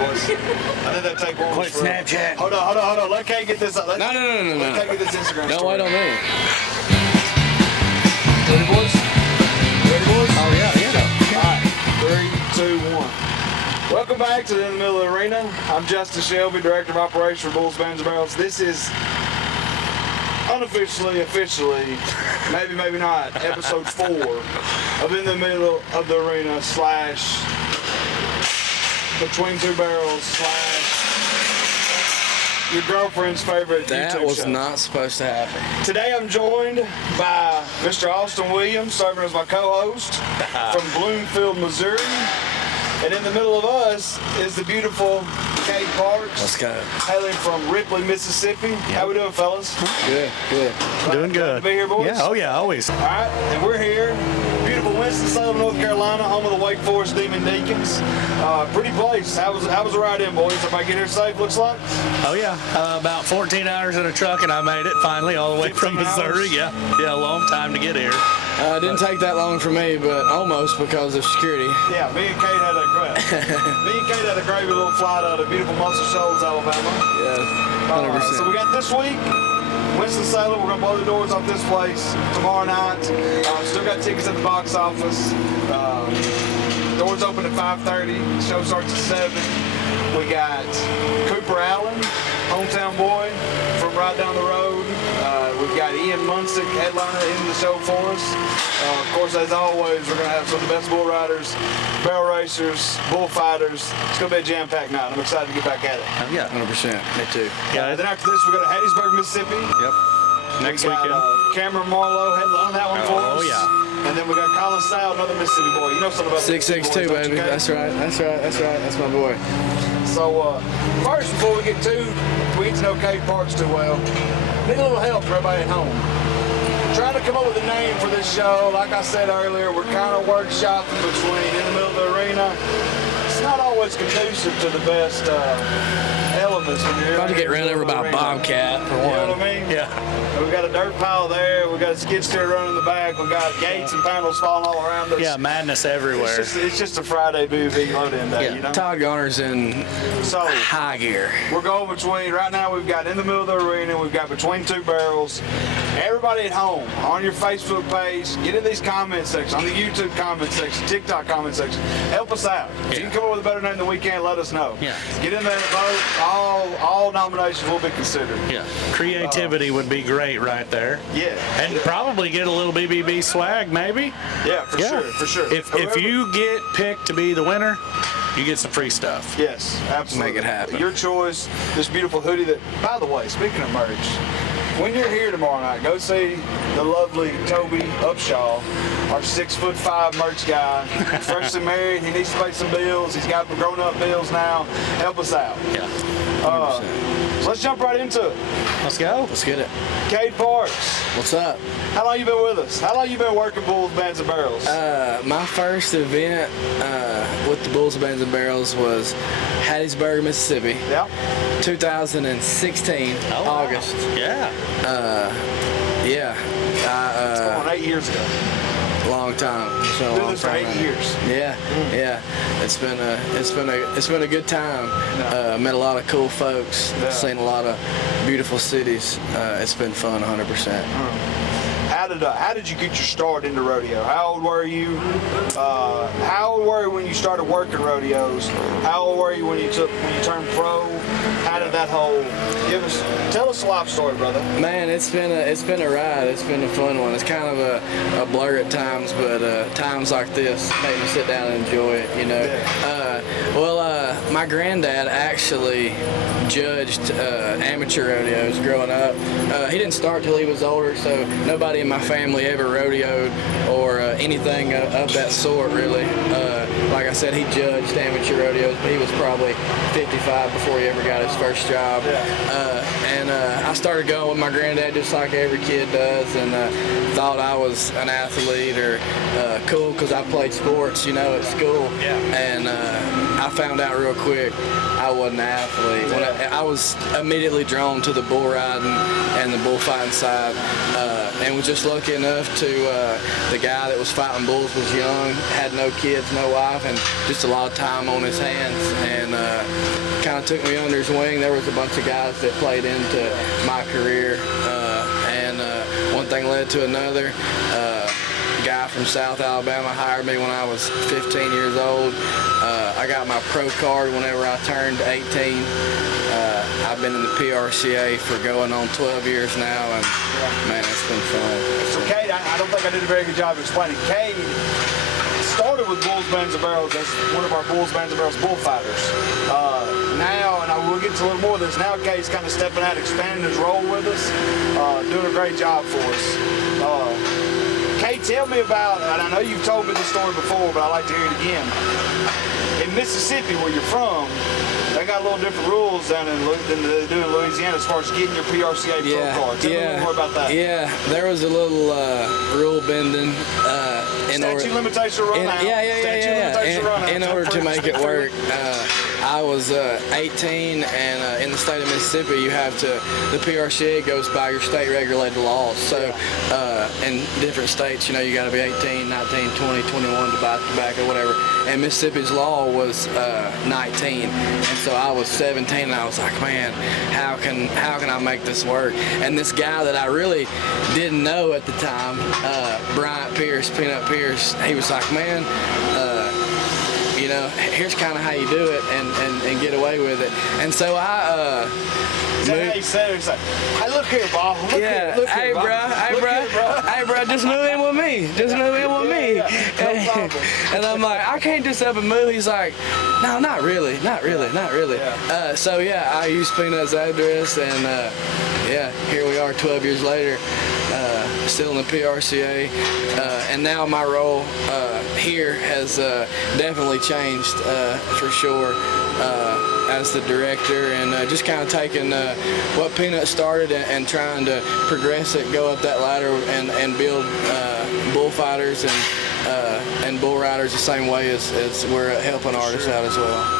boys. I think that take one. Quit Snapchat. Hold on. Let Kade get this up. No. Let Kade get this Instagram Don't story. wait on me. Ready, boys? Oh, yeah. All right. 3, 2, 1. Welcome back to the In the Middle of the Arena. I'm Justin Shelby, Director of Operations for Bulls, Bands, and Barrels. This is unofficially, officially, maybe not, episode 4 of In the Middle of the Arena / Between Two Barrels / your girlfriend's favorite That YouTube was show. not supposed to happen. Today I'm joined by Mr. Austin Williams, serving as my co-host from Bloomfield, Missouri. And in the middle of us is the beautiful Cade Parks. Let's go. Hailing from Ripley, Mississippi. How we doing, fellas? Good. Doing good. Glad to be here, boys. Yeah, oh yeah, always. All right, and we're here. Beautiful Winston-Salem, North Carolina, home of the Wake Forest Demon Deacons. Pretty place. How was the ride in, boys? Everybody get here safe, looks like? Oh yeah, about 14 hours in a truck and I made it finally all the way from 15 Missouri. hours? Yeah, a long time to get here. It didn't take that long for me, but almost because of security. Yeah, me and Cade had a gravy little flight out of beautiful Muscle Shoals, Alabama. Yeah, 100%. So we got this week, Winston-Salem. We're going to blow the doors off this place tomorrow night. Still got tickets at the box office. Doors open at 5:30. Show starts at 7. We got Cooper Allen, hometown boy from right down the road. We've got Ian Munsick, headliner, into the show for us. Of course, as always, we're going to have some of the best bull riders, barrel racers, bullfighters. It's going to be a jam-packed night. I'm excited to get back at it. Oh, yeah. 100%. Me too. Yeah. Then after this, we go to Hattiesburg, Mississippi. Yep. Next We got, weekend. Cameron Marlowe headline that one for us. Oh yeah. And then we got Colin Stout, another Mississippi boy. You know something about the Mississippi 662, boys, don't baby. you, Cade? That's right. That's my boy. So first, before we get to know Cade Parks too well, need a little help for everybody at home. Trying to come up with a name for this show. Like I said earlier, we're kind of workshopping between In the Middle of the Arena. It's not always conducive to the best elements when you're About to get in the ran over middle of by the a arena. bobcat for You know one. what I mean? Yeah. We got a dirt pile there. We got a skid steer running in the back. We got gates and panels falling all around us. Yeah, madness everywhere. It's just a Friday BBB load-in day, Yeah. you know? Todd Garner's in So high gear. we're going between, right now we've got In the Middle of the Arena, we've got Between Two Barrels. Everybody at home, on your Facebook page, get in these comment sections, on the YouTube comment section, TikTok comment section. Help us out. If you can come up with a better name than we can, let us know. Yeah. Get in there and vote. All nominations will be considered. Yeah. Creativity would be great right there. Yeah. And probably get a little BBB swag, maybe. Yeah, for sure. If Whoever- you get picked to be the winner, you get some free stuff. Yes, absolutely. Make it happen. Your choice, this beautiful hoodie that, by the way, speaking of merch, when you're here tomorrow night, go see the lovely Toby Upshaw, our 6'5" merch guy. Freshly married, he needs to pay some bills. He's got grown-up bills now. Help us out. Yeah. So let's jump right into it. Let's go. Let's get it. Cade Parks, What's up? how long you been with us? How long you been working Bulls, Bands, and Barrels? My first event with the Bulls, Bands, and Barrels was Hattiesburg, Mississippi, Yeah. 2016, Oh, wow. August. Yeah. Yeah. It's going 8 years ago. Long time. It's been a Doing long this for time 8 running. years. Yeah. It's been a good time. Met a lot of cool folks. Yeah. Seen a lot of beautiful cities. It's been fun, 100%. How did you get your start into rodeo? How old were you? How old were you when you started working rodeos? How old were you when you turned pro? How did that whole tell us a life story, brother? Man, it's been a ride. It's been a fun one. It's kind of a blur at times, but times like this make me sit down and enjoy it. You know. My granddad actually judged amateur rodeos growing up. He didn't start till he was older, so nobody in my family ever rodeoed or anything of that sort, really. Like I said, he judged amateur rodeos, but he was probably 55 before he ever got his first job. I started going with my granddad just like every kid does, and thought I was an athlete or cool because I played sports, you know, at school. Yeah. And I found out real quick I wasn't an athlete. When I was immediately drawn to the bull riding and the bullfighting side, and was just lucky enough to the guy that was fighting bulls was young, had no kids, no wife, and just a lot of time on his hands, and kind of took me under his wing. There was a bunch of guys that played into my career, and one thing led to another. A guy from South Alabama hired me when I was 15 years old. I got my pro card whenever I turned 18. I've been in the PRCA for going on 12 years now, and man, it's been fun. So Cade, I don't think I did a very good job of explaining. Cade started with Bulls, Bands, and Barrels as one of our Bulls, Bands, and Barrels bullfighters. Now, and I will get to a little more of this, now Cade's kind of stepping out, expanding his role with us, doing a great job for us. Cade, tell me about, and I know you've told me this story before, but I'd like to hear it again. In Mississippi, where you're from, they got a little different rules down than they do in Louisiana as far as getting your PRCA pro card. Tell me a little more about that. Yeah, there was a little rule bending. Statute limitation run out. In order to make it work, I was 18, and in the state of Mississippi, you have to, the PRCA goes by your state regulated laws. So in different states, you know, you got to be 18, 19, 20, 21 to buy tobacco, whatever. And Mississippi's law was 19, and so I was 17, and I was like, man, how can I make this work? And this guy that I really didn't know at the time, Bryant Pierce, Peanut Pierce, he was like, man, you know, here's kind of how you do it and get away with it. And so I he said, he's like, hey, look here, Bob. Look here, hey, bro, just move in with me. Just move in with me. No problem. And I'm like, I can't just up and move. He's like, no, not really. Yeah. So yeah, I used Peanut's address, and yeah, here we are 12 years later, still in the PRCA, and now my role here has definitely changed for sure. As the director, and just kind of taking what Peanut started and trying to progress it, go up that ladder and build bullfighters and bull riders the same way as we're helping artists out as well.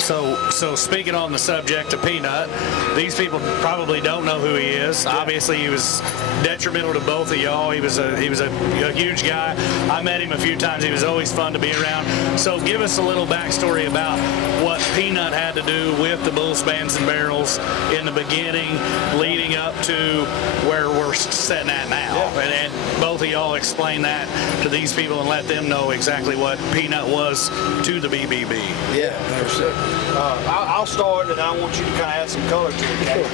So speaking on the subject of Peanut, these people probably don't know who he is. Yeah. Obviously, he was detrimental to both of y'all. He was a huge guy. I met him a few times. He was always fun to be around. So give us a little backstory about what Peanut had to do with the Bulls, Bands, and Barrels in the beginning, leading up to where we're sitting at now. Yeah. And both of y'all explain that to these people and let them know exactly what Peanut was to the BBB. Yeah, for sure. I'll start, and I want you to kind of add some color to it, Cade.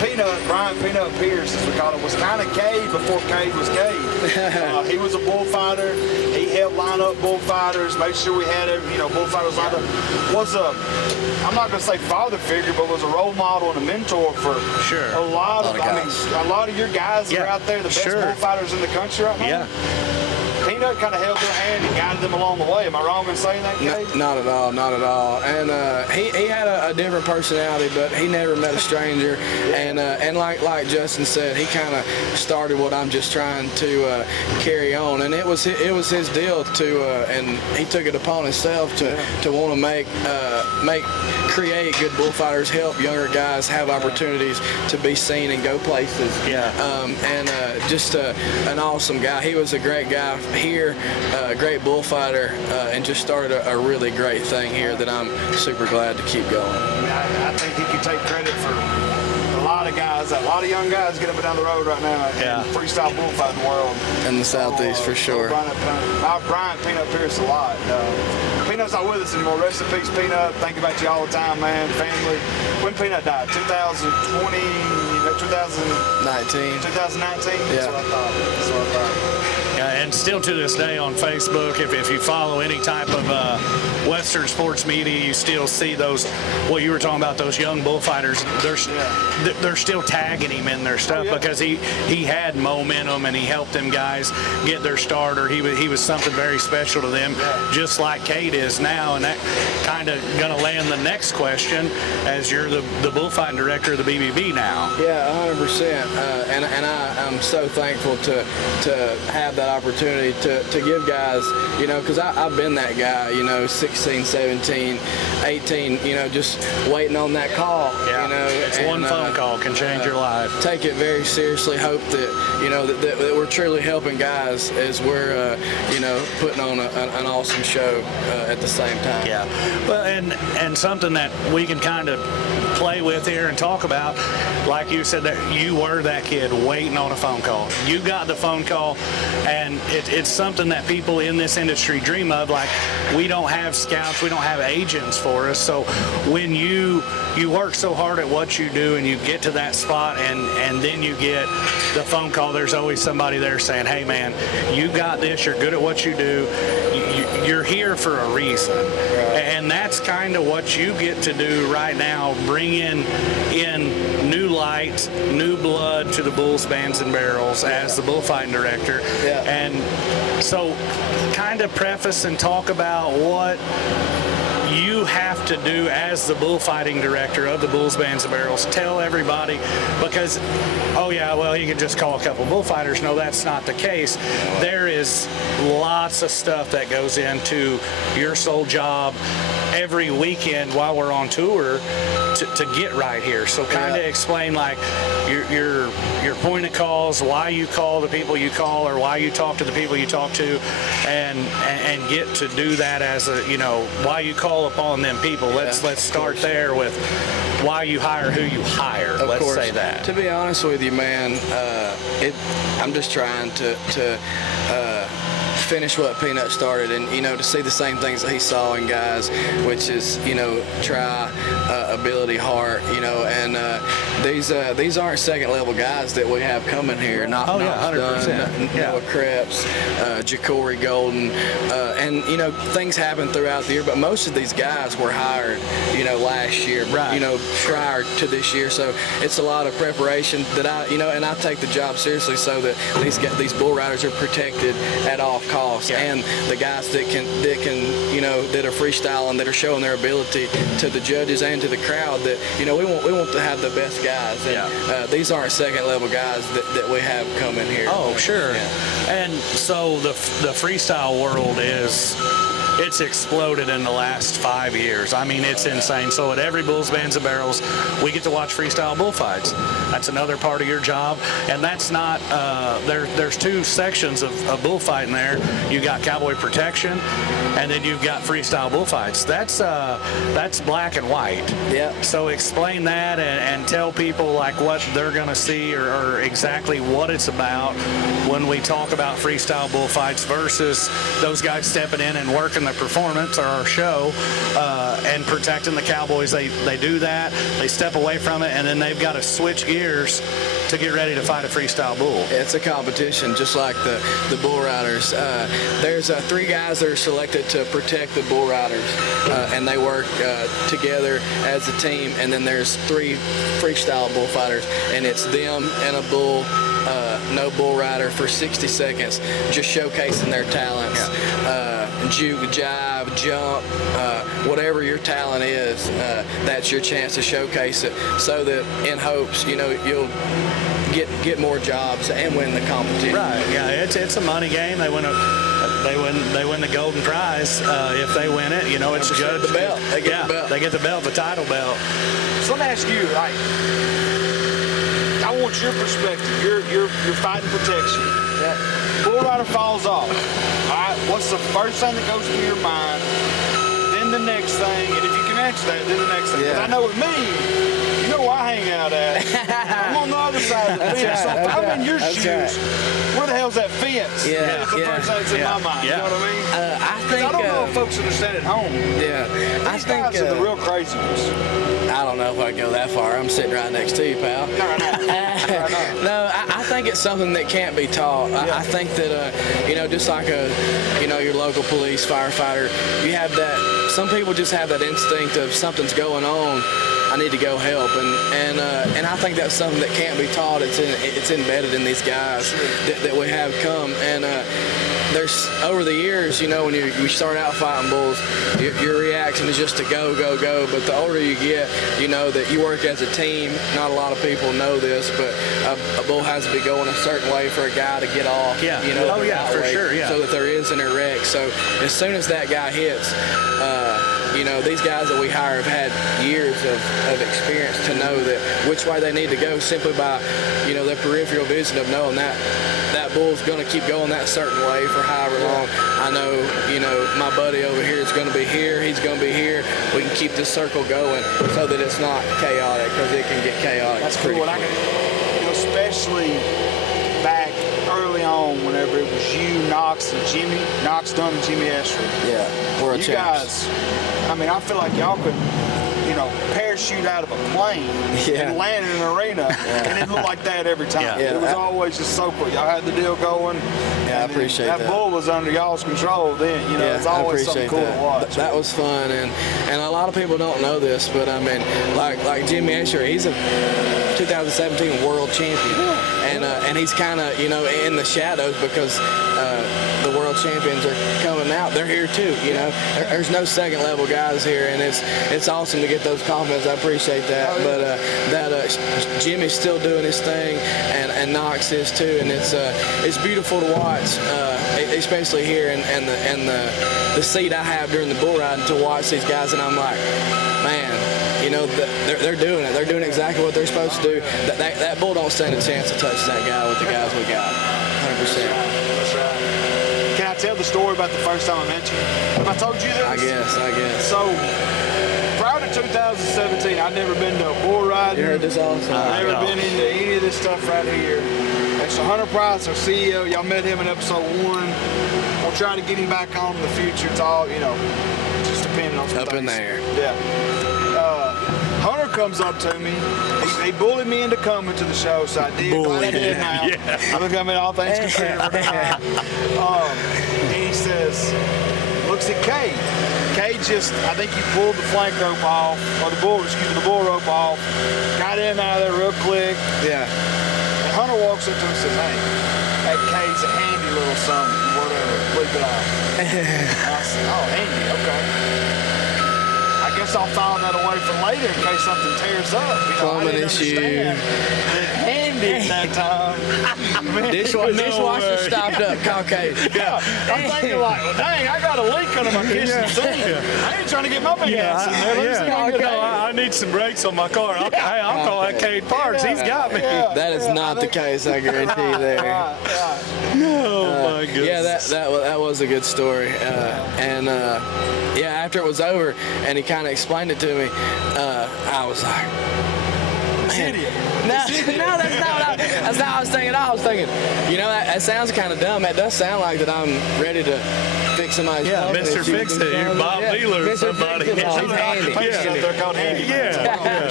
Peanut, Brian Peanut Pierce, as we call it, was kind of Cade before Cade was Cade. He was a bullfighter. He helped line up bullfighters, make sure we had bullfighters lined up. Was I'm not going to say father figure, but was a role model and a mentor for a lot of your guys that are out there, the best bullfighters in the country right now. Yeah. Peanut kind of held their hand and guided them along the way. Am I wrong in saying that, Cade? Not at all. And he had a different personality, but he never met a stranger. And like Justin said, he kind of started what I'm just trying to carry on. And it was his deal to, and he took it upon himself to want to create good bullfighters, help younger guys have opportunities to be seen and go places. Yeah. Just an awesome guy. He was a great guy here, a great bullfighter, and just started a really great thing here that I'm super glad to keep going. I think he could take credit for a lot of guys, a lot of young guys get up and down the road right now in the freestyle bullfighting world. In the Southeast, for sure. Brian Peanut Pierce a lot. Peanut's not with us anymore. Rest in peace, Peanut. Think about you all the time, man. Family. When Peanut died? 2020, 2019. 2019? Yeah. That's what I thought. And still to this day on Facebook, if you follow any type of Western sports media, you still see those, what you were talking about, those young bullfighters. They're still tagging him in their stuff because he had momentum and he helped them guys get their start, or he was something very special to them, just like Cade is now. And that kind of going to land the next question, as you're the bullfighting director of the BBB now. Yeah, 100%. And I'm so thankful to have that opportunity to give guys, because I've been that guy, 16, 17, 18, just waiting on that call. It's one phone call can change your life. Take it very seriously. Hope that, that we're truly helping guys as we're, putting on an awesome show at the same time. Yeah. Well, and something that we can kind of play with here and talk about, like you said, that you were that kid waiting on a phone call. You got the phone call, and it's something that people in this industry dream of. Like, we don't have scouts, we don't have agents for us. So when you work so hard at what you do and you get to that spot and then you get the phone call, there's always somebody there saying, hey man, you got this, you're good at what you do, you're here for a reason. And that's kind of what you get to do right now, bringing in new light, new blood to the Bulls, Bands, and Barrels as the bullfighting director. Yeah. And so kind of preface and talk about what you have to do as the bullfighting director of the Bulls, Bands, and Barrels. Tell everybody, because, oh yeah, well, you can just call a couple bullfighters. No, that's not the case. There is lots of stuff that goes into your sole job every weekend while we're on tour to get right here. So kind of explain, like, your point of calls, why you call the people you call, or why you talk to the people you talk to, and get to do that as a, why you call upon them people. Let's start there with why you hire who you hire. Let's say that. To be honest with you, man, I'm just trying to finish what Peanut started, and to see the same things that he saw in guys, which is try, ability, heart, and these aren't second level guys that we have coming here. Not 100%. Noah Krebs, Ja'Cory Golden, and things happen throughout the year, but most of these guys were hired last year, prior to this year. So it's a lot of preparation that and I take the job seriously, so that these bull riders are protected at all costs. And the guys that that are freestyling, that are showing their ability to the judges and to the crowd, that we want to have the best guys. And these aren't second level guys that we have coming here. Oh, sure. And so the freestyle world it's exploded in the last 5 years. I mean, it's insane. So at every Bulls, Bands, and Barrels, we get to watch freestyle bullfights. That's another part of your job. And that's not, there's two sections of bullfighting there. You got cowboy protection, and then you've got freestyle bullfights. That's black and white. Yeah. So explain that and tell people, like, what they're going to see, or exactly what it's about when we talk about freestyle bullfights versus those guys stepping in and working the performance or our show and protecting the cowboys. They do that, they step away from it, and then they've got to switch gears to get ready to fight a freestyle bull. It's a competition, just like the bull riders. There's 3 guys that are selected to protect the bull riders, and they work together as a team. And then there's 3 freestyle bullfighters, and it's them and a bull, no bull rider, for 60 seconds, just showcasing their talents. Juke, jive, jump, whatever your talent is, that's your chance to showcase it, so that in hopes you'll get more jobs and win the competition. Right. Yeah. It's a money game. They win the golden prize if they win it. It's good. The belt. They get the belt. They get the belt, the title belt. So let me ask you, like, I want your perspective. You're fighting protection. Yeah. Bull rider falls off. All right, what's the first thing that goes through your mind? Then the next thing, and if you can answer that, then the next thing. Because I know with me, you know where I hang out at. I'm on the other side of the fence. So if I'm in your shoes, where the hell's that fence? Yeah, It's the first thing that's in my mind. You know what I mean? I don't know if folks understand at home. Yeah. These guys are the real crazy ones. I don't know if I go that far. I'm sitting right next to you, pal. No, I think it's something that can't be taught. I think that, just like your local police, firefighter, you have that. Some people just have that instinct of something's going on, I need to go help. And I think that's something that can't be taught. It's embedded in these guys that we have come. And there's over the years, when you start out fighting bulls, your reaction is just to go, go, go. But the older you get, you know that you work as a team. Not a lot of people know this, but a bull has to be going a certain way for a guy to get off. Yeah. Oh yeah, for sure. Yeah. So that there isn't a wreck. So as soon as that guy hits, these guys that we hire have had years of experience to know that which way they need to go simply by, their peripheral vision of knowing that bull's going to keep going that certain way for however long. I know, my buddy over here is going to be here. He's going to be here. We can keep this circle going so that it's not chaotic, because it can get chaotic. That's cool. And especially back early on, whenever it was you, Knox, and Jimmy, Knox Dunn and Jimmy Escher. Yeah, world you champs. guys, I feel like y'all could, parachute out of a plane and land in an arena, and it looked like that every time. Yeah. It was always just so cool. Y'all had the deal going. Yeah, I appreciate that. That bull was under y'all's control then. It's always something cool to watch. That was fun, and a lot of people don't know this, but like Jimmy Escher, he's a 2017 world champion, and he's kind of in the shadows because the world champions are coming out. They're here too. There's no second level guys here, and it's awesome to get those compliments. I appreciate that. But Jimmy's still doing his thing, and Knox is too, and it's beautiful to watch, especially here and the seat I have during the bull riding to watch these guys, and I'm like, man. They're doing it. They're doing exactly what they're supposed to do. That bull don't stand a chance to touch that guy with the guys we got. 100%. That's right. Can I tell the story about the first time I met you? Have I told you this? I guess. So, prior to 2017, I'd never been to a bull riding. You heard this also? I've never been into any of this stuff right here. And so Hunter Price, our CEO, y'all met him in episode 1. We'll try to get him back on in the future. It's all, just depending on some Up in things. there. Yeah. Hunter comes up to me. He bullied me into coming to the show, so I did. I did now. Yeah. Look, all things considered. And he says, looks at Cade. Cade I think he pulled the flank rope off, or the bull rope off, got in and out of there real quick. Yeah. And Hunter walks up to him and says, hey, that Cade's a handy little something, whatever, leave it off. And I said, oh, handy, okay. I guess I'll file that away for later in case something tears up. I didn't understand that handy at that time. Dishwasher stopped up. Call Cade. Yeah, I'm thinking like, well, dang, I got a leak under my kitchen sink. I ain't trying to get my big ass in there. Let me see if I can get I need some brakes on my car. I'll call that Cade Parks. He's got me. That is not the case, I guarantee you there. Oh my goodness. Yeah, that was a good story. After it was over and he kind of explained it to me, I was like, man, no, that's not what I was thinking. I was thinking, that sounds kind of dumb. That does sound like that I'm ready to fix somebody's puppet. Mr. Fix It. You're Bob Wheeler or somebody. He's handy. They're called handy. Yeah.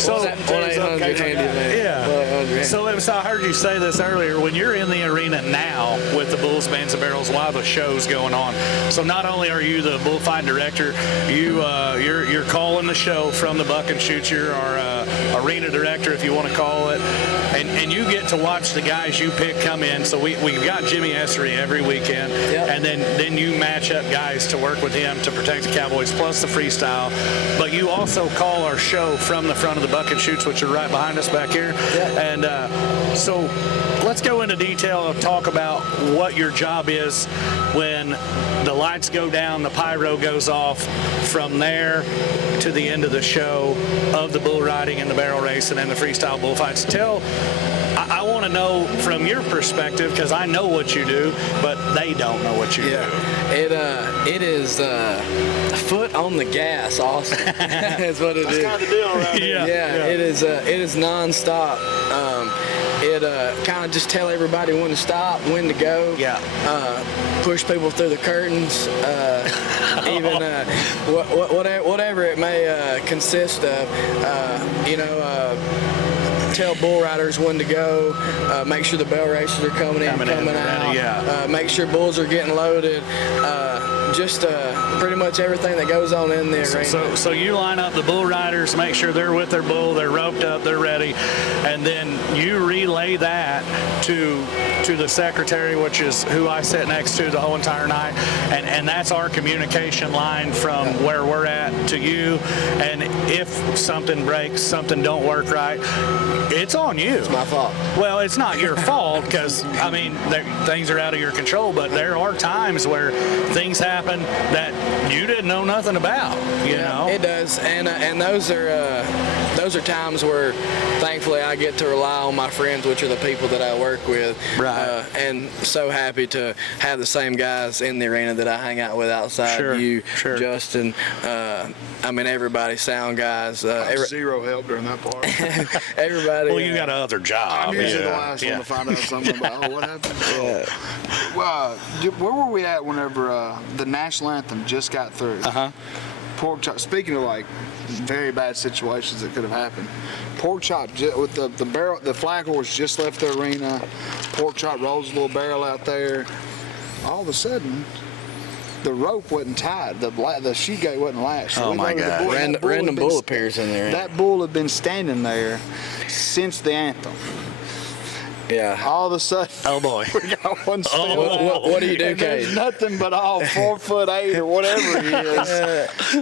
So, 1-800 handy man. Yeah. So I heard you say this earlier. When you're in the arena now with the Bulls, Bands, and Barrels, while the show's going on, so not only are you the bullfighting director, you're calling the show from the buck and shoot. You're our arena director, if you want to call it, and you get to watch the guys you pick come in. So we've got Jimmy Essery every weekend, and then you match up guys to work with him to protect the Cowboys, plus the freestyle. But you also call our show from the front of the buck and shoots, which are right behind us back here. And so let's go into detail and talk about what your job is when the lights go down, the pyro goes off, from there to the end of the show of the bull riding and the barrel racing and the freestyle bullfights. I want to know from your perspective, because I know what you do, but they don't know what you do. It is foot on the gas, awesome. That's what it is. That's kind of the deal around here. Yeah. It is nonstop. It kind of just tell everybody when to stop, when to go. Yeah. Push people through the curtains. Even whatever it may consist of. Tell bull riders when to go. Make sure the bell racers are coming in, coming out. Yeah. Make sure bulls are getting loaded. just pretty much everything that goes on in the arena. So you line up the bull riders, make sure they're with their bull, they're roped up, they're ready, and then you relay that to the secretary, which is who I sit next to the whole entire night, and that's our communication line from where we're at to you. And if something breaks, something don't work right, it's on you. It's my fault. Well, it's not your fault because, I mean, things are out of your control, but there are times where things happen that you didn't know nothing about, you know? It does, and those are times where, thankfully, I get to rely on my friends, which are the people that I work with. Right. And so happy to have the same guys in the arena that I hang out with outside. Sure, you, sure. Justin, I mean, everybody, sound guys. Zero help during that part. Everybody. Well, you got another job. I'm usually the last one to find out something about, what happened? Well, where were we at whenever the national anthem just got through? Pork chop. Speaking of like very bad situations that could have happened, pork chop with the barrel, the flag horse just left the arena. Pork chop rolls a little barrel out there. All of a sudden, the rope wasn't tied. The sheet gate wasn't lashed. Oh my God! Random bull appears in there. That bull had been standing there since the anthem. Yeah. All of a sudden, Oh boy! we got one still. What do you do, And there's Cade? nothing but all 4'8" or whatever he is.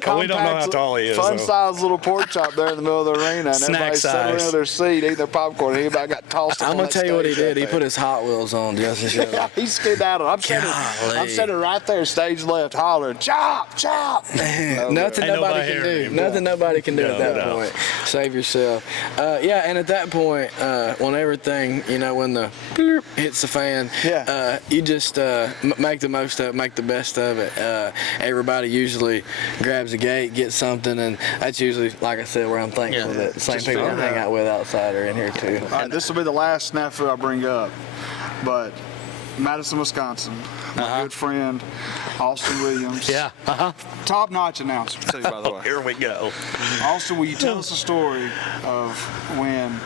Well, we don't know how tall he is, Fun though. sized little pork chop there in the middle of the arena, and Snack everybody's sitting size. in their seat eating their popcorn. And everybody got tossed. I'm on gonna that tell you what he stage did. He right put there. his Hot Wheels on, Justin. Yeah, he skedaddled. I'm Golly. sitting right there, stage left, hollering, chop, chop. Nothing Ain't nobody nobody can hearing do. him. Nothing nobody can do at that No. point. Save yourself. Yeah, and at that point, when everything, when the bloop hits the fan, you just make the most of it, make the best of it. Everybody usually grabs a gate, gets something, and that's usually, like I said, where I'm thankful that the same Just people I figured hang out. out with outside are in here too. All right, this will be the last snafu I bring up, but Madison, Wisconsin, my good friend Austin Williams. Yeah. Top-notch announcer too, by the way. Here we go. Austin, will you tell us a story of when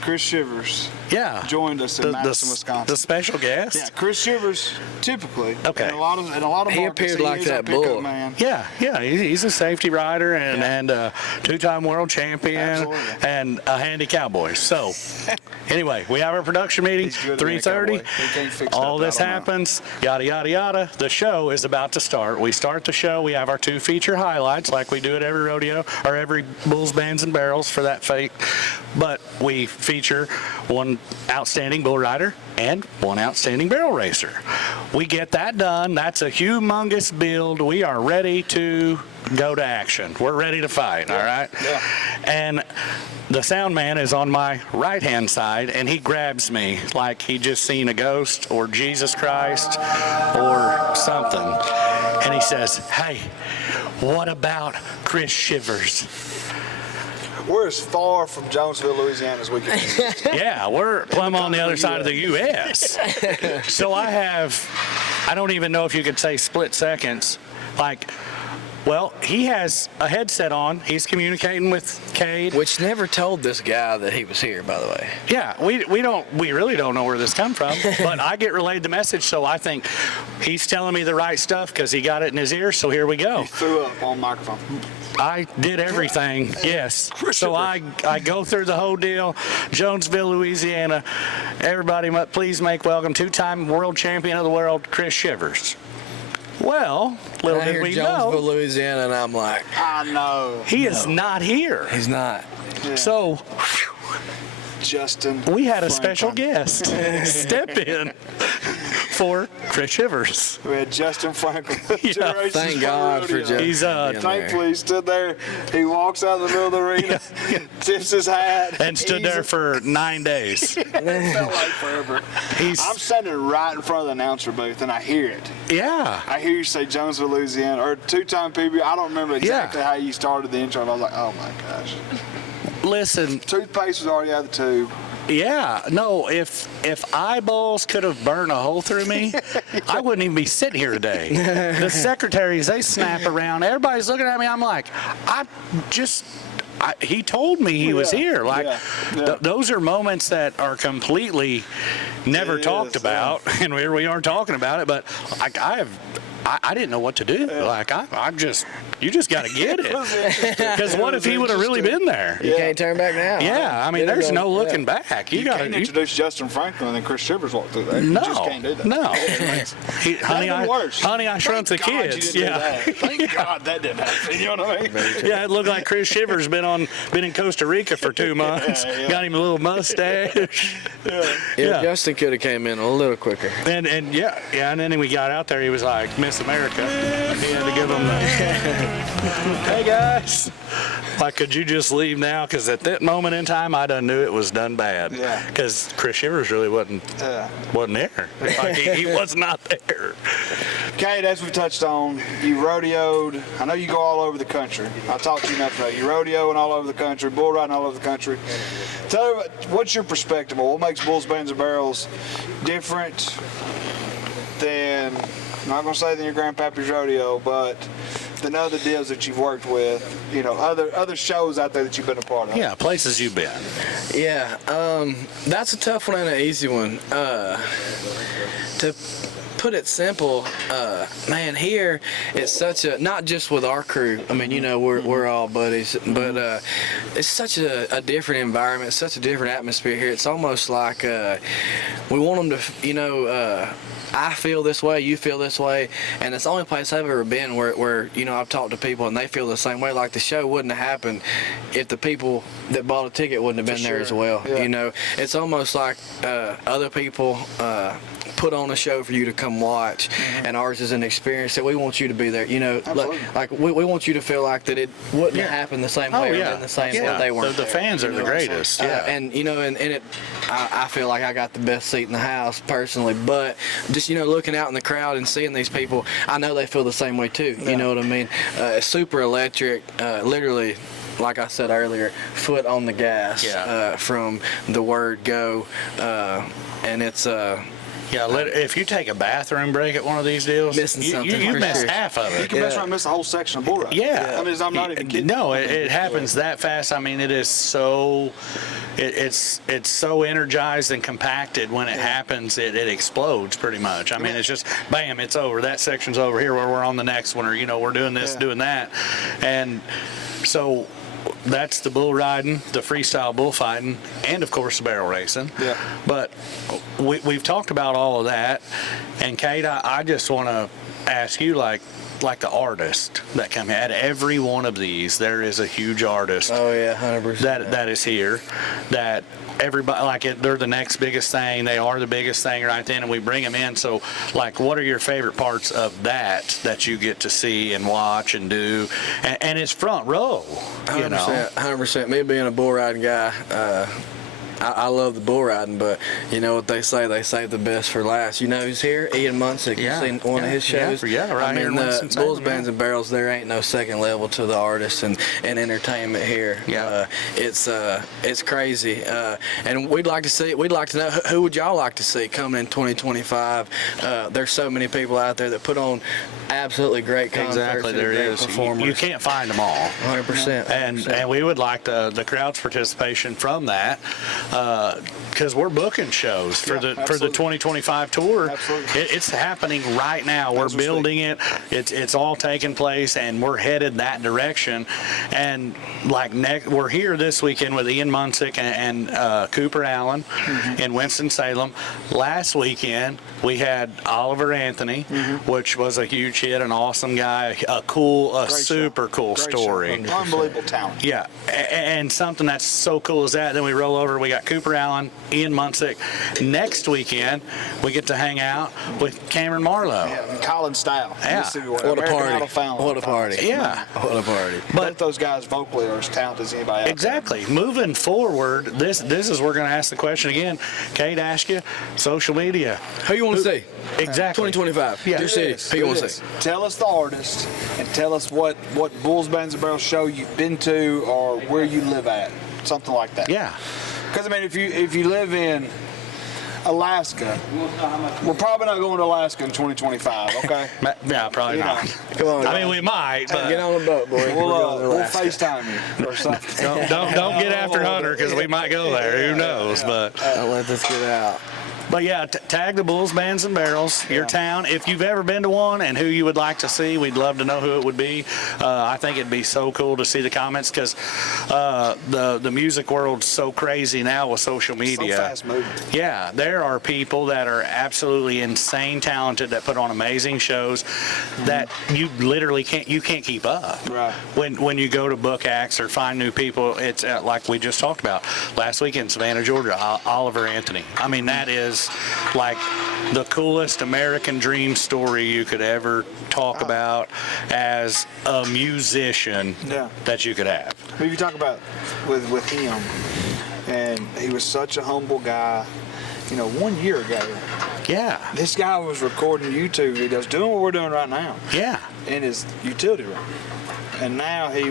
Chris Shivers Yeah. joined us in Madison, Wisconsin? The special guest. Yeah, Chris Shivers typically. Okay. In a lot of He markets, appeared like is a that pickup bull. man. Yeah, he's a safety rider and two-time world champion Absolutely. and a handy cowboy. So, anyway, we have our production meeting, He's good at being a 3:30. cowboy. He can't fix All nothing, this I don't know. happens, yada, yada, yada. The show is about to start. We start the show. We have our two feature highlights like we do at every rodeo or every Bulls, Bands, and Barrels for that fate. But we feature one outstanding bull rider and one outstanding barrel racer. We get that done. That's a humongous build. We are ready to go to action. We're ready to fight, all right? Yeah. And the sound man is on my right-hand side, and he grabs me like he just seen a ghost or Jesus Christ or something. And he says, "Hey, what about Chris Shivers?" We're as far from Jonesville, Louisiana as we can be. Yeah, we're plumb on the other side of the U.S. So I don't even know if you could say split seconds. Well, he has a headset on. He's communicating with Cade. Which never told this guy that he was here, by the way. Yeah, we really don't know where this come from, but I get relayed the message, so I think he's telling me the right stuff because he got it in his ear. So here we go. He threw up on microphone. I did everything, yes. So I go through the whole deal. Jonesville, Louisiana. Everybody, please make welcome two-time world champion of the world, Chris Shivers. Well, little I did hear we Jonesville, know, Louisiana, and I'm like, I know. he is not here. he's not. Yeah. So Justin. we had a special Franklin. guest step in for Chris Shivers. We had Justin Franklin. Yeah, Generations Thank Fun God for Rodeo. Justin. He's being Thankfully, he stood there. He walks out in the middle of the arena, tips his hat, and stood there for 9 days. It felt like forever. I'm standing right in front of the announcer booth, and I hear it. Yeah. I hear you say Jonesville, Louisiana, or two-time PB. I don't remember exactly how you started the intro. But I was like, oh my gosh. Listen, Toothpaste was already out of the tube. yeah, no, if eyeballs could have burned a hole through me, I wouldn't even be sitting here today. The secretaries, they snap around. Everybody's looking at me. I'm like, he told me he was here. Those are moments that are completely never It talked is, about, and here we are talking about it. But I have I didn't know what to do. Like you just got to get it. Because what if he would have really been there? You can't turn back now. Yeah, I mean, there's no looking back. You can't introduce Justin Franklin and then Chris Shivers walk through there. No, you just can't do that. No. Honey, I Shrunk the God Kids. Yeah. Thank God that didn't happen. You know what I mean? Yeah, it looked like Chris Shivers been in Costa Rica for 2 months. Got him a little mustache. Yeah, Justin could have came in a little quicker. And then we got out there. He was like Miss America. He had to give him the hey guys. Like, could you just leave now? Because at that moment in time, I done knew it was done bad. Yeah. Because Chris Shivers really wasn't there. Like he was not there. Cade, as we touched on, you rodeoed. I know you go all over the country. I talked to you enough about you rodeoing all over the country, bull riding all over the country. Tell me, what's your perspective on what makes bulls, bands, and barrels different than, I'm not going to say than your grandpappy's rodeo, but than other deals that you've worked with, other shows out there that you've been a part of? Yeah, places you've been. Yeah, that's a tough one and an easy one. To put it simple, man, here it's such a, not just with our crew, I mean, we're all buddies, but it's such a different environment, such a different atmosphere here. It's almost like we want them to, I feel this way, you feel this way, and it's the only place I've ever been where I've talked to people and they feel the same way. Like, the show wouldn't have happened if the people that bought a ticket wouldn't have been there as well. Yeah. It's almost like other people put on a show for you to come watch, and ours is an experience that we want you to be there. Like we want you to feel like that it wouldn't have happened the same way or been the same that they weren't. The fans are the greatest. And I feel like I got the best seat in the house personally, but just looking out in the crowd and seeing these people, I know they feel the same way too. You know what I mean? It's super electric, literally. Like I said earlier, foot on the gas from the word go, and it's if you take a bathroom break at one of these deals, you miss half of it. You can mess around and miss the whole section of bull riding. Yeah. I mean, I'm not even kidding. No, it happens that fast. I mean, it is so, it's so energized and compacted when it happens, it explodes pretty much. I mean, it's just, bam, it's over. That section's over here where we're on the next one, or, we're doing this, doing that. And so that's the bull riding, the freestyle bullfighting, and of course the barrel racing. Yeah. But we've talked about all of that, and Cade, I just want to ask you, like the artist that come here. At every one of these, there is a huge artist. Oh yeah, 100%. That is here. That everybody, they're the next biggest thing. They are the biggest thing right then, and we bring them in. So, what are your favorite parts of that you get to see and watch and do? And it's front row. 100%. Me being a bull riding guy, I love the bull riding, but you know what they say the best for last. Who's here? Ian Munsick. You've seen one of his shows? Right here in Winston-Salem. Bulls, bands, and barrels, there ain't no second level to the artists and entertainment here. Yeah. It's crazy. And we'd like to know, who would y'all like to see coming in 2025? There's so many people out there that put on absolutely great concerts. Exactly, there is. You can't find them all. 100%. And we would like the crowd's participation from that. Because we're booking shows for the 2025 tour. Absolutely. It's happening right now. We're building it. It's all taking place, and we're headed that direction. And we're here this weekend with Ian Munsick and Cooper Allen in Winston-Salem. Last weekend we had Oliver Anthony, which was a huge hit, an awesome guy, a super cool story. Unbelievable talent. Yeah, and something that's so cool as that. Then we roll over. We got Cooper Allen, Ian Munsick. Next weekend, we get to hang out with Cameron Marlowe. Yeah, Colin Style. Yeah. What a party. What a party. Yeah. What a party. Both those guys vocally are as talented as anybody else. Exactly. Moving forward, this is we're going to ask the question again. Cade, ask you, social media. Who you want to see? Exactly. 2025. Yeah. Your city. Who you want to see? Tell us the artist and tell us what Bulls, Bands, and Barrels show you've been to or where you live at. Something like that. Yeah. Because, I mean, if you live in Alaska. We're probably not going to Alaska in 2025, okay? Yeah, probably not. Come on. I mean, we might, but Get on the boat, boy. We'll FaceTime you or something. don't get after Hunter because we might go there. Who knows? But Don't let this get out. But yeah, tag the Bulls, Bands, and Barrels, your town. If you've ever been to one and who you would like to see, we'd love to know who it would be. I think it'd be so cool to see the comments because the music world's so crazy now with social media. So fast moving. Yeah, there are people that are absolutely insane talented that put on amazing shows that you literally can't keep up. Right. When you go to book acts or find new people, it's like we just talked about last week in Savannah, Georgia, Oliver Anthony. I mean, that is like the coolest American dream story you could ever talk about as a musician that you could have. If you talk about with him, and he was such a humble guy. 1 year ago, this guy was recording YouTube videos, doing what we're doing right now. Yeah. In his utility room. And now he,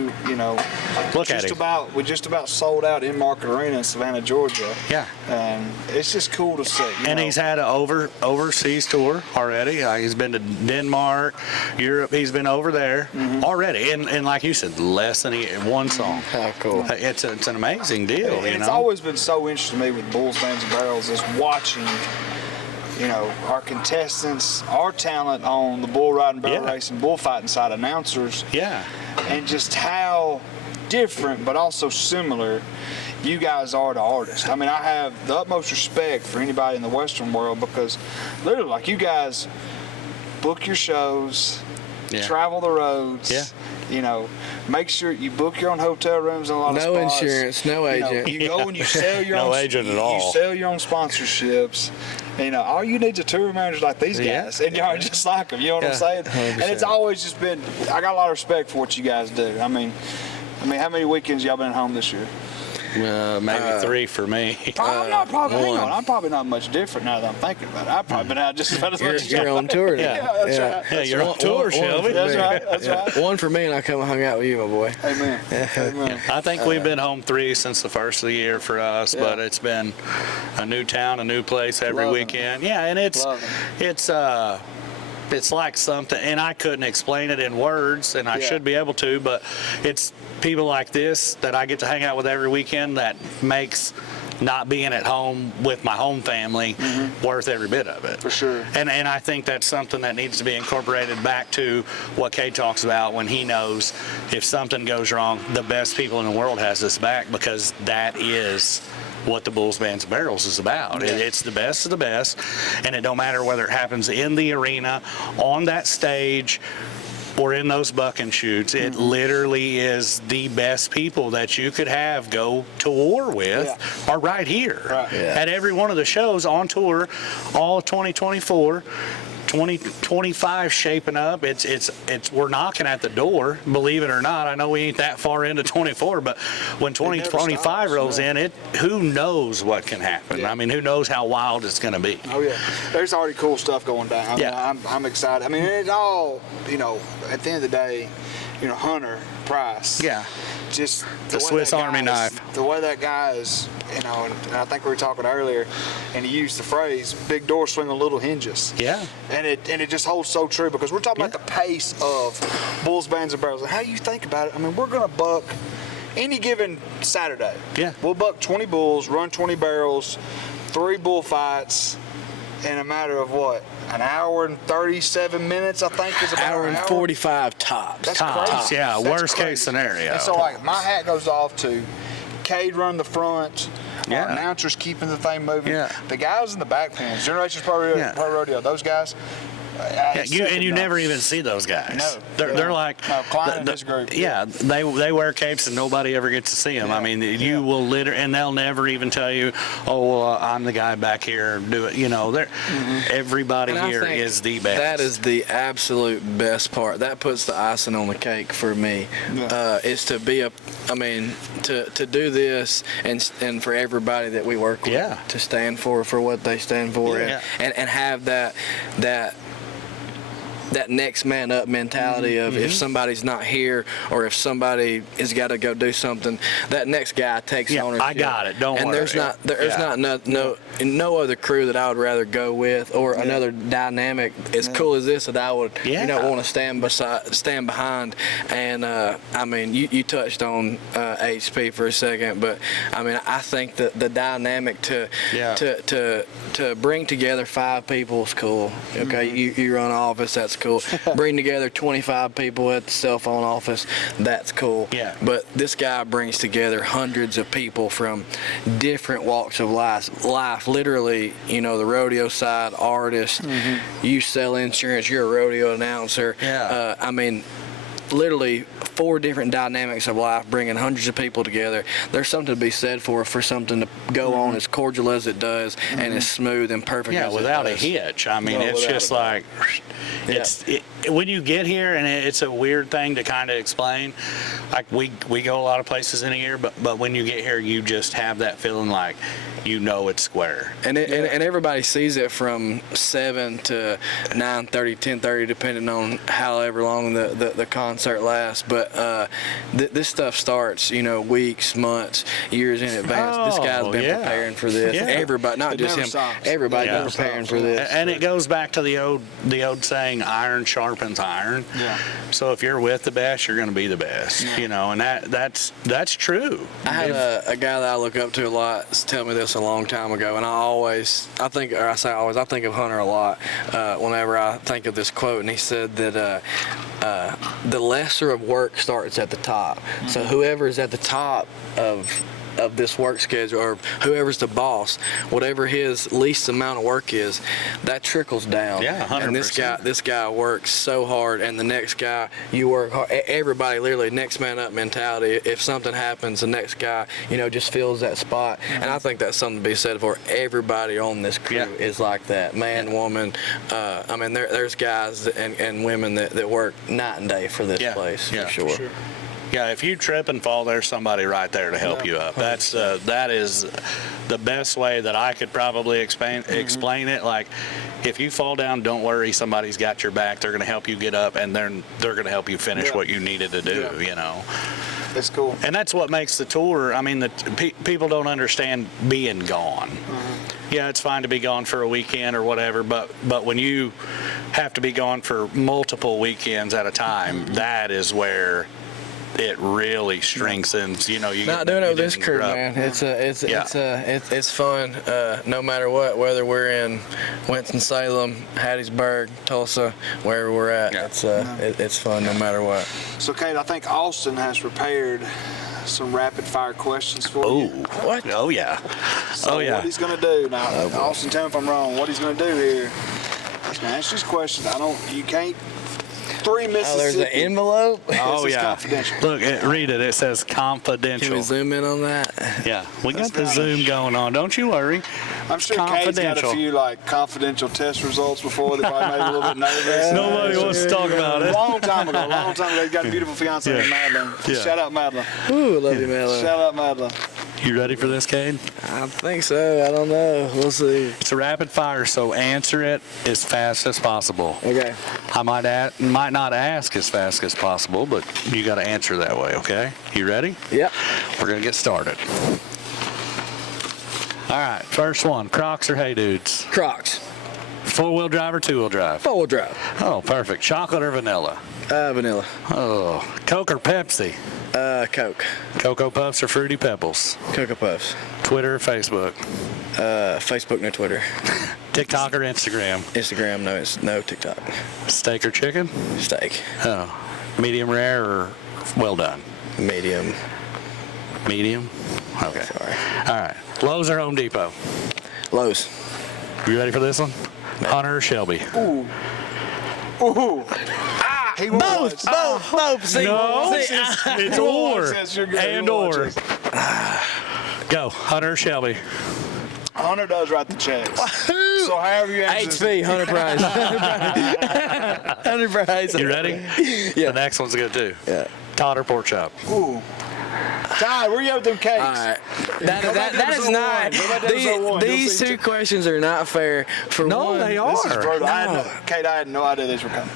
Look at him. We just about sold out in Market Arena in Savannah, Georgia. Yeah. And it's just cool to see. And he's had an overseas tour already. He's been to Denmark, Europe. He's been over there already. And like you said, less than one song. How cool. It's an amazing deal, It's always been so interesting to me with Bulls, Bands, and Barrels is watching our contestants, our talent on the bull riding, barrel racing, bullfighting side, announcers. Yeah. And just how different but also similar you guys are to artists. I mean, I have the utmost respect for anybody in the Western world because literally, like, you guys book your shows, travel the roads, make sure you book your own hotel rooms in a lot of spots. No insurance, no agent. You go and you sell your own agent at all. You sell your own sponsorships. All you need is a tour manager like these guys, and y'all are just like them. You know what I'm saying? 100%. And it's always just been. I got a lot of respect for what you guys do. I mean, how many weekends y'all been home this year? Maybe 3 for me. I'm probably not much different now that I'm thinking about it. I've probably been out just about as much as You're on tour now. That's right. Yeah, you're on tour, Shelby. That's right. One for me, and I come and hung out with you, my boy. Amen. Amen. I think we've been home 3 since the first of the year for us, but it's been a new town, a new place every weekend. Yeah, and it's like something, and I couldn't explain it in words, and I should be able to, but it's people like this that I get to hang out with every weekend that makes not being at home with my home family worth every bit of it. For sure. And I think that's something that needs to be incorporated back to what Cade talks about when he knows if something goes wrong, the best people in the world has this back, because that is what the Bulls, Bands, and Barrels is about. Yeah. It's the best of the best, and it don't matter whether it happens in the arena, on that stage, or in those bucking shoots. It literally is the best people that you could have go to war with are right here at every one of the shows on tour, all of 2024. 2025 shaping up. It's we're knocking at the door, believe it or not. I know we ain't that far into 24, but when 2025 rolls in, who knows what can happen. Yeah. I mean, who knows how wild it's going to be. Oh yeah, there's already cool stuff going down. I'm excited. I mean, it's all, at the end of the day, Hunter Price. Yeah. Just the Swiss Army knife. The way that guy is, and I think we were talking earlier, and he used the phrase "big door swing on little hinges." Yeah. And it just holds so true, because we're talking about the pace of Bulls, Bands, and Barrels. And how you think about it? I mean, we're gonna buck any given Saturday. Yeah. We'll buck 20 bulls, run 20 barrels, 3 bullfights in a matter of what? An hour and 37 minutes, I think, is about Hour an and hour. 45 tops. That's Tops, crazy. yeah, That's worst crazy. case scenario. And so, like, my hat goes off to Cade run the front. Our announcers keeping the thing moving. Yeah. The guys in the back pens, Generations Pro Rodeo, those guys. You never even see those guys. No. They're like Klein and his group. Yeah, they wear capes and nobody ever gets to see them. Yeah. I mean, you will literally, and they'll never even tell you, oh, well, I'm the guy back here. Do it. Everybody And I here think is the best. That is the absolute best part. That puts the icing on the cake for me. Is to be to do this and for everybody that we work with to stand for what they stand for and have that that next man up mentality of if somebody's not here or if somebody has got to go do something, that next guy takes ownership. I got it. Don't worry. And there's no other crew that I would rather go with or another dynamic as cool as this that I would want to stand behind. And I mean, you touched on HP for a second, but I mean, I think that the dynamic to bring together 5 people is cool. Okay, you run an office, that's cool. Bring together 25 people at the cell phone office, that's cool. Yeah. But this guy brings together hundreds of people from different walks of life. Literally, you know, the rodeo side, artists, you sell insurance, you're a rodeo announcer. Yeah. I mean, literally 4 different dynamics of life, bringing hundreds of people together. There's something to be said for something to go on as cordial as it does and as smooth and perfect as it does. Without a hitch. I mean, it's just like, when you get here, and it's a weird thing to kind of explain. Like we go a lot of places in a year, but when you get here, you just have that feeling like you know it's square. And everybody sees it from 7 to 9:30, 10:30, depending on however long the concert lasts. But this stuff starts, you know, weeks, months, years in advance. This guy's been preparing for this. Yeah. Everybody, not just him. Everybody's been preparing for this. And it goes back to the old saying, iron sharpens iron. Yeah. So if you're with the best, you're going to be the best. You know, and that's true. I had a guy that I look up to a lot tell me this a long time ago, and I think of Hunter a lot whenever I think of this quote, and he said that the lesser of work starts at the top. So whoever's at the top of this work schedule, or whoever's the boss, whatever his least amount of work is, that trickles down. Yeah, 100%. And this guy works so hard, and the next guy, you work hard. Everybody, literally, next man up mentality. If something happens, the next guy, you know, just fills that spot. And I think that's something to be said for. Everybody on this crew is like that, man, woman. I mean, there's guys and women that work night and day for this place, for sure. Yeah, if you trip and fall, there's somebody right there to help you up. That is the best way that I could probably explain it. Like, if you fall down, don't worry. Somebody's got your back. They're going to help you get up, and they're going to help you finish what you needed to do. You know. That's cool. And that's what makes the tour. I mean, people don't understand being gone. Yeah, it's fine to be gone for a weekend or whatever, but when you have to be gone for multiple weekends at a time, that is where it really strengthens. You know, you not doing it with this crew, man. It's fun. No matter what, whether we're in Winston-Salem, Hattiesburg, Tulsa, wherever we're at, it's fun no matter what. So, Kate, I think Austin has prepared some rapid fire questions for you. What? Oh yeah. So what he's gonna do now? Austin, tell me if I'm wrong. What he's gonna do here? He's gonna ask these questions. You can't. 3 Mississippi. Oh, there's an envelope? Oh, yeah. Confidential. Look, read it. It says confidential. Can we zoom in on that? Yeah, we got the zoom going on. Don't you worry. I'm sure Cade's got a few confidential test results before. They probably made a little bit nervous. Nobody wants to talk about it. Long time ago. He's got a beautiful fiance named Madeline. Yeah. Shout out Madeline. Ooh, love you, Madeline. Shout out Madeline. You ready for this, Cade? I think so. I don't know. We'll see. It's a rapid fire, so answer it as fast as possible. Okay. I might not ask as fast as possible, but you got to answer that way, okay? You ready? Yep. We're going to get started. All right, first one. Crocs or Hey Dudes? Crocs. 4-wheel drive or 2-wheel drive? 4-wheel drive. Oh, perfect. Chocolate or vanilla? Vanilla. Oh, Coke or Pepsi? Coke. Cocoa Puffs or Fruity Pebbles? Cocoa Puffs. Twitter or Facebook? Facebook, no Twitter. TikTok or Instagram? Instagram, no TikTok. Steak or chicken? Steak. Oh, medium rare or well done? Medium. Medium? Okay. Sorry. All right. Lowe's or Home Depot? Lowe's. You ready for this one? Hunter or Shelby? Ooh. He Both. See, No, see, it's or and or. Go, Hunter or Shelby? Hunter does write the checks. So however you answer HV, Hunter Price. Hunter Price. You ready? Yeah. The next one's good too. Yeah. Todd or pork chop? Ooh. Todd, where you at with them cakes? All right. Go back to That is episode not. one. Go back to episode one. You'll These see two questions are not fair. For No, one, they are. This is brutal. No. Kate, I had no idea these were coming.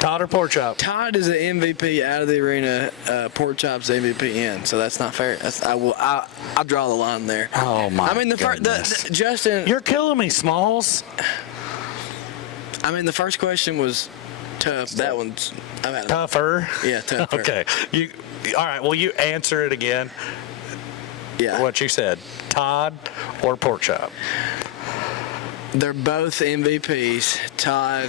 Todd or pork chop? Todd is an MVP out of the arena. Pork chop's MVP in, so that's not fair. I'll draw the line there. Oh my! I mean, Justin. You're killing me, Smalls. I mean, the first question was tough. That one's Tougher. Yeah, tougher. Okay. All right. Well, you answer it again. Yeah. What you said, Todd or pork chop? They're both MVPs. Todd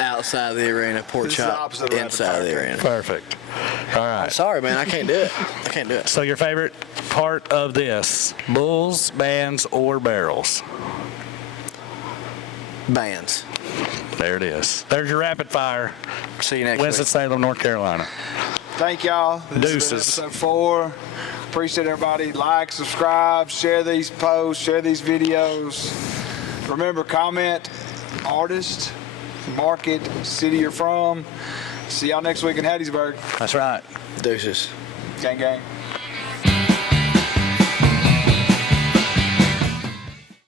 outside of the arena, pork This is the chop opposite of inside of the arena. Perfect. All right. Sorry, man, I can't do it. I can't do it. So your favorite part of this: bulls, bands, or barrels? Bands. There it is. There's your rapid fire. See you next week. Winston-Salem, North Carolina. Thank y'all. This Deuces. has been episode 4. Appreciate everybody. Like, subscribe, share these posts, share these videos. Remember, comment, artist, market, city you're from. See y'all next week in Hattiesburg. That's right. Deuces. Gang, gang.